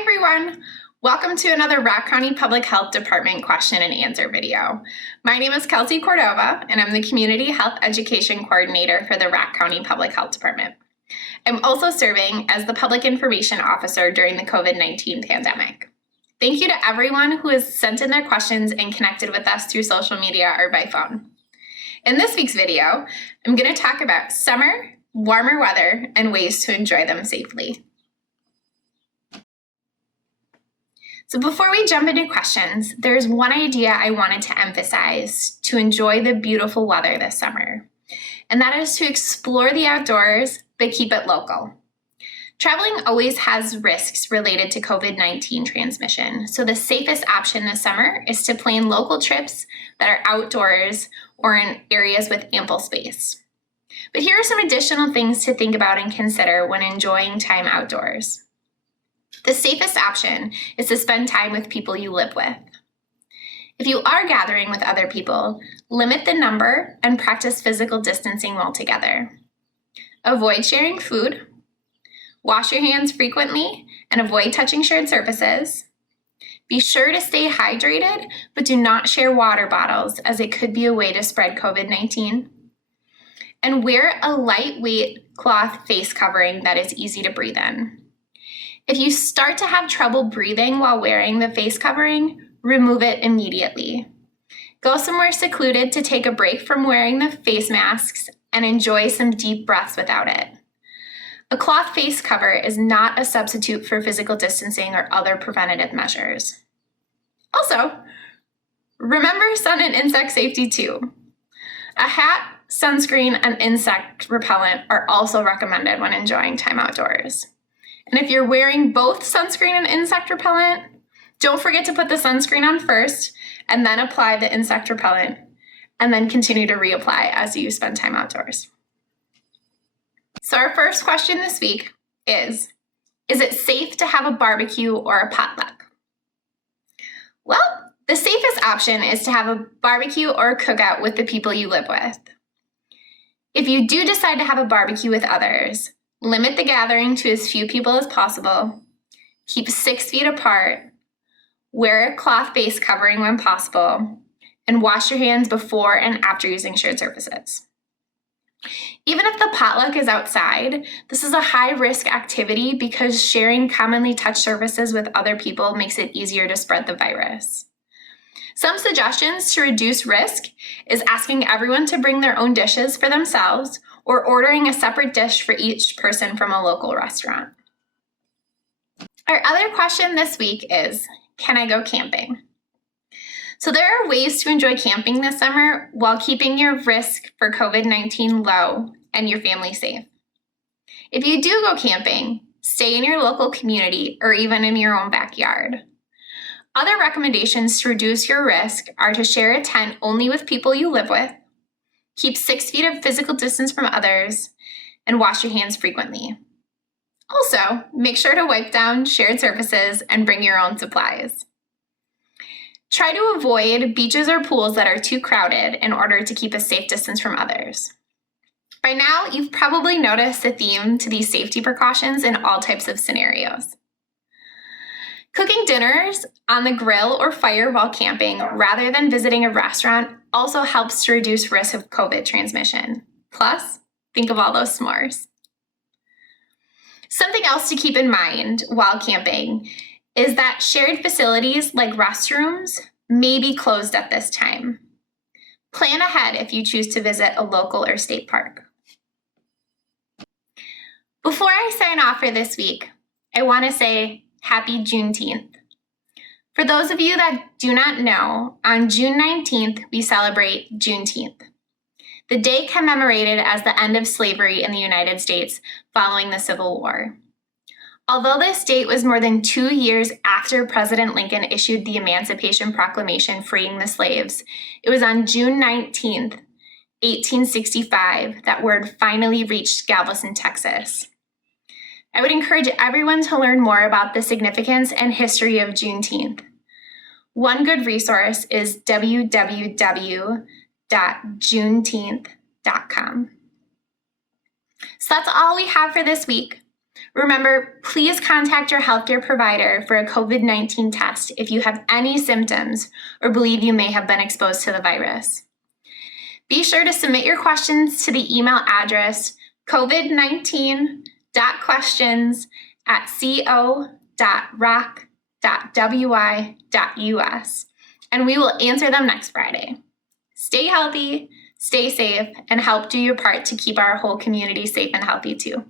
Hi everyone! Welcome to another Rock County Public Health Department question and answer video. My name is Kelsey Cordova and I'm the Community Health Education Coordinator for the Rock County Public Health Department. I'm also serving as the Public Information Officer during the COVID-19 pandemic. Thank you to everyone who has sent in their questions and connected with us through social media or by phone. In this week's video, I'm going to talk about summer, warmer weather, and ways to enjoy them safely. So before we jump into questions, there's one idea I wanted to emphasize to enjoy the beautiful weather this summer, and that is to explore the outdoors, but keep it local. Traveling always has risks related to COVID-19 transmission, so the safest option this summer is to plan local trips that are outdoors or in areas with ample space. But here are some additional things to think about and consider when enjoying time outdoors. The safest option is to spend time with people you live with. If you are gathering with other people, limit the number and practice physical distancing while together. Avoid sharing food. Wash your hands frequently and avoid touching shared surfaces. Be sure to stay hydrated, but do not share water bottles as it could be a way to spread COVID-19. And wear a lightweight cloth face covering that is easy to breathe in. If you start to have trouble breathing while wearing the face covering, remove it immediately. Go somewhere secluded to take a break from wearing the face masks and enjoy some deep breaths without it. A cloth face cover is not a substitute for physical distancing or other preventative measures. Also, remember sun and insect safety too. A hat, sunscreen, and insect repellent are also recommended when enjoying time outdoors. And if you're wearing both sunscreen and insect repellent, don't forget to put the sunscreen on first and then apply the insect repellent and then continue to reapply as you spend time outdoors. So our first question this week is it safe to have a barbecue or a potluck? Well, the safest option is to have a barbecue or a cookout with the people you live with. If you do decide to have a barbecue with others, limit the gathering to as few people as possible, keep 6 feet apart, wear a cloth face covering when possible, and wash your hands before and after using shared surfaces. Even if the potluck is outside, this is a high-risk activity because sharing commonly touched surfaces with other people makes it easier to spread the virus. Some suggestions to reduce risk is asking everyone to bring their own dishes for themselves or ordering a separate dish for each person from a local restaurant. Our other question this week is, can I go camping? So there are ways to enjoy camping this summer while keeping your risk for COVID-19 low and your family safe. If you do go camping, stay in your local community or even in your own backyard. Other recommendations to reduce your risk are to share a tent only with people you live with, keep 6 feet of physical distance from others, and wash your hands frequently. Also, make sure to wipe down shared surfaces and bring your own supplies. Try to avoid beaches or pools that are too crowded in order to keep a safe distance from others. By now, you've probably noticed a theme to these safety precautions in all types of scenarios. Cooking dinners on the grill or fire while camping rather than visiting a restaurant also helps to reduce risk of COVID transmission. Plus, think of all those s'mores. Something else to keep in mind while camping is that shared facilities like restrooms may be closed at this time. Plan ahead if you choose to visit a local or state park. Before I sign off for this week, I want to say Happy Juneteenth. For those of you that do not know, on June 19th, we celebrate Juneteenth, the day commemorated as the end of slavery in the United States following the Civil War. Although this date was more than 2 years after President Lincoln issued the Emancipation Proclamation freeing the slaves, it was on June 19th, 1865, that word finally reached Galveston, Texas. I would encourage everyone to learn more about the significance and history of Juneteenth. One good resource is www.juneteenth.com. So that's all we have for this week. Remember, please contact your healthcare provider for a COVID-19 test if you have any symptoms or believe you may have been exposed to the virus. Be sure to submit your questions to the email address covid19.questions@co.rock.wi.us, and we will answer them next Friday. Stay healthy, stay safe, and help do your part to keep our whole community safe and healthy too.